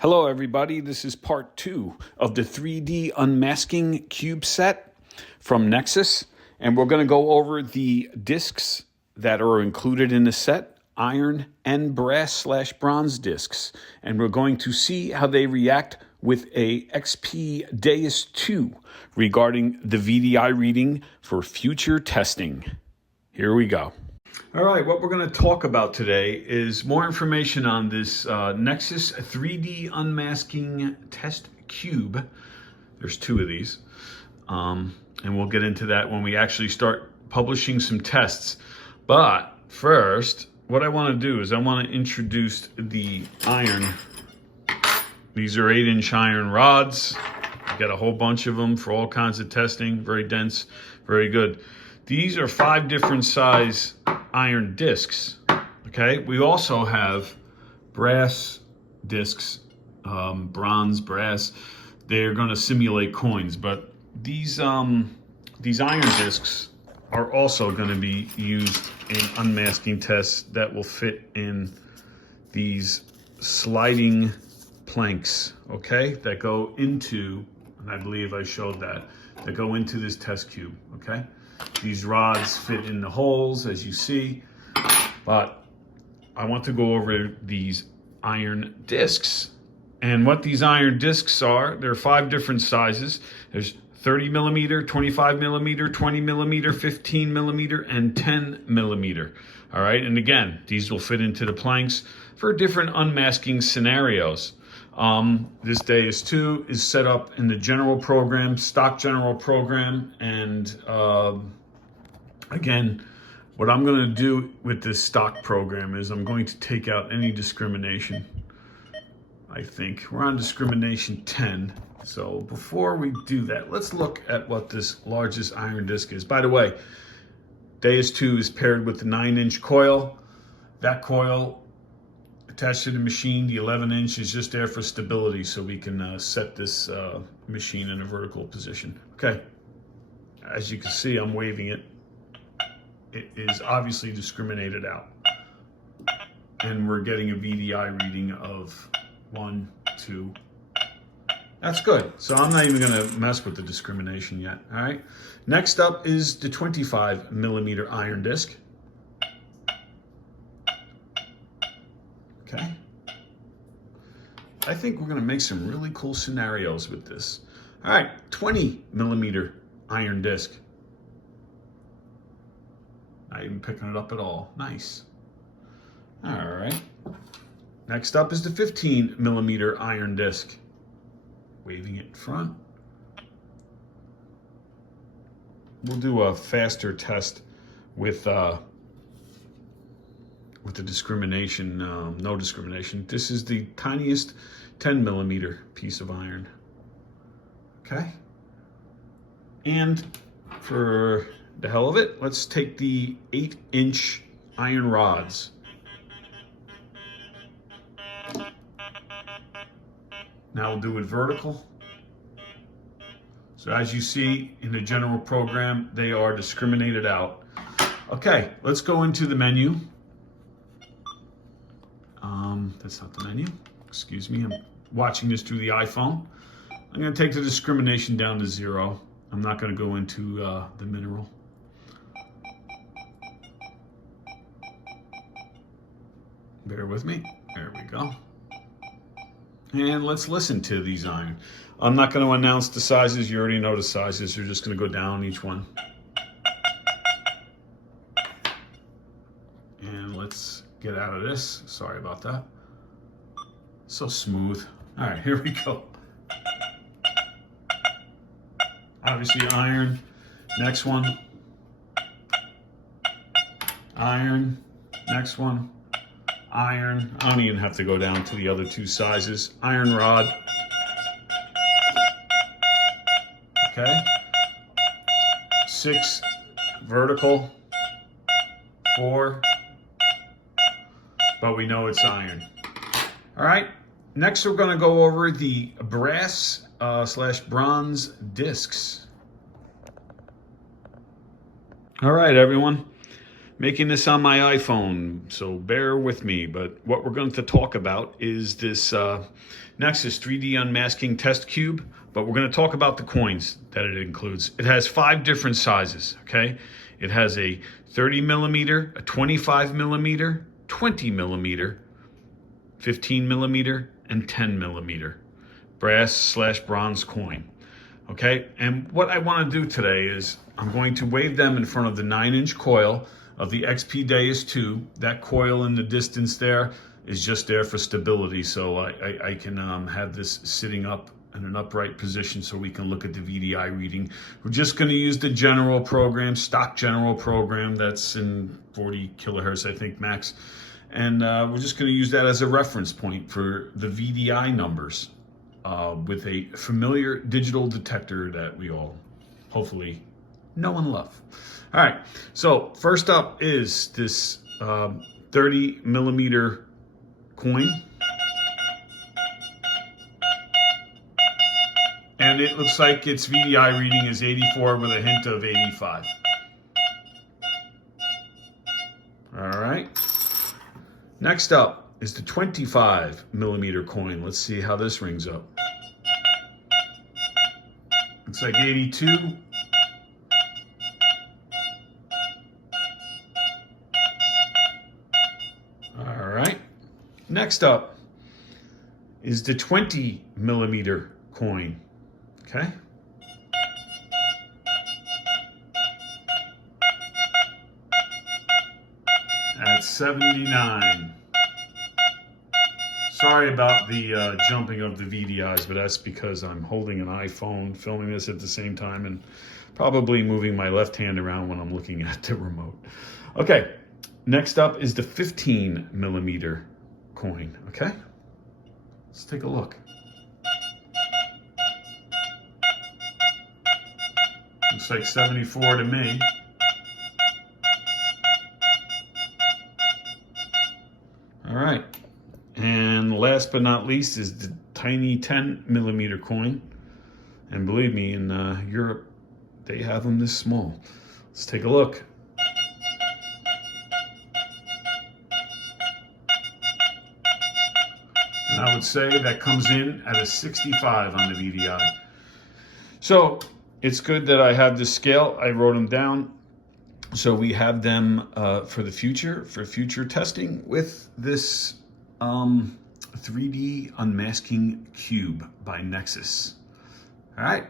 Hello everybody, this is part 2 of the 3D unmasking cube set from Nexus, and we're going to go over the discs that are included in the set, iron and brass/bronze discs, and we're going to see how they react with a XP Deus 2 regarding the VDI reading for future testing. Here we go. All right, what we're going to talk about today is more information on this Nexus 3D unmasking test cube. There's 2 of these, and we'll get into that when we actually start publishing some tests. But first, what I want to do is I want to introduce the iron. These are 8-inch iron rods. I got a whole bunch of them for all kinds of testing. Very dense, very good. These are 5 different size iron discs. Okay, we also have brass discs, bronze, brass. They're going to simulate coins, but these iron discs are also going to be used in unmasking tests that will fit in these sliding planks, okay, that go into, and I believe I showed that go into this test cube, okay? These rods fit in the holes, as you see, but I want to go over these iron discs. And what these iron discs are, there are 5 different sizes. There's 30 millimeter, 25 millimeter, 20 millimeter, 15 millimeter, and 10 millimeter. All right, and again, these will fit into the planks for different unmasking scenarios. This Deus 2 is set up in the general program, stock general program, and again, what I'm going to do with this stock program is I'm going to take out any discrimination. I think we're on discrimination 10. So before we do that, let's look at what this largest iron disc is. By the way, Deus 2 is paired with the 9-inch coil. That coil attached to the machine, the 11-inch, is just there for stability so we can set this machine in a vertical position. Okay, as you can see, I'm waving it. It is obviously discriminated out. And we're getting a VDI reading of 1, 2. That's good. So I'm not even going to mess with the discrimination yet. All right. Next up is the 25 millimeter iron disc. Okay. I think we're going to make some really cool scenarios with this. All right. 20 millimeter iron disc. Not even picking it up at all. Nice. All right. Next up is the 15 millimeter iron disc. Waving it in front. We'll do a faster test with the discrimination, no discrimination. This is the tiniest 10 millimeter piece of iron. Okay. And for the hell of it, let's take the 8-inch iron rods. Now we'll do it vertical. So as you see in the general program, they are discriminated out. Okay, let's go into the menu. That's not the menu. Excuse me, I'm watching this through the iPhone. I'm going to take the discrimination down to 0. I'm not going to go into the mineral. Bear with me. There we go. And let's listen to these iron. I'm not going to announce the sizes. You already know the sizes. You're just going to go down each one. And let's get out of this. Sorry about that. So smooth. All right, here we go. Obviously iron. Next one. Iron. Next one. Iron. I don't even have to go down to the other 2 sizes. Iron rod. Okay. 6 vertical. 4. But we know it's iron. All right. Next, we're going to go over the brass / bronze discs. All right, everyone. making this on my iPhone, so bear with me. But what we're going to talk about is this Nexus 3D Unmasking Test Cube, but we're going to talk about the coins that it includes. It has 5 different sizes, okay? It has a 30 millimeter, a 25 millimeter, 20 millimeter, 15 millimeter, and 10 millimeter brass/bronze coin. Okay, and what I want to do today is I'm going to wave them in front of the 9-inch coil of the XP Deus 2. That coil in the distance there is just there for stability, so I can have this sitting up in an upright position so we can look at the VDI reading. We're just going to use the general program, stock general program that's in 40 kilohertz, I think, max. And we're just going to use that as a reference point for the VDI numbers with a familiar digital detector that we all hopefully know and love. All right, so first up is this 30 millimeter coin. And it looks like its VDI reading is 84 with a hint of 85. All right. Next up is the 25 millimeter coin. Let's see how this rings up. Looks like 82. All right. Next up is the 20 millimeter coin. Okay. At 79. Sorry about the jumping of the VDIs, but that's because I'm holding an iPhone, filming this at the same time, and probably moving my left hand around when I'm looking at the remote. Okay, next up is the 15 millimeter coin, okay? Let's take a look. Looks like 74 to me. All right. And last but not least is the tiny 10 millimeter coin. And believe me, in Europe, they have them this small. Let's take a look. And I would say that comes in at a 65 on the VDI. So it's good that I have this scale. I wrote them down. So we have them for the future, for future testing with this 3D Unmasking Cube by Nexus. All right.